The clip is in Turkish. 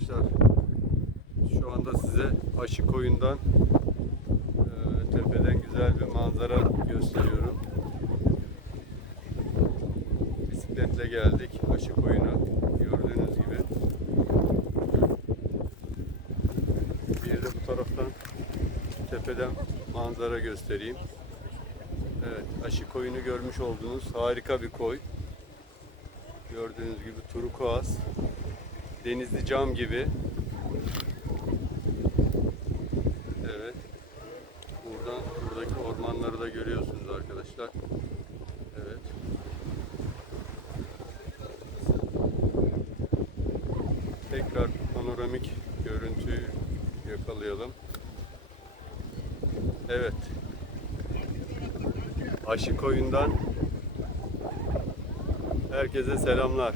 arkadaşlar. Şu anda size Aşı Koyun'dan e, tepeden güzel bir manzara gösteriyorum. Bisikletle geldik Aşı Koyun'a. Gördüğünüz gibi. Bir de bu taraftan tepeden manzara göstereyim. Evet, Aşı Koyun'u görmüş olduğunuz harika bir koy. Gördüğünüz gibi turkuaz. Denizli cam gibi. Evet. Buradan buradaki ormanları da görüyorsunuz arkadaşlar. Evet. Tekrar panoramik görüntüyü yakalayalım. Evet. Aşı koyundan herkese selamlar.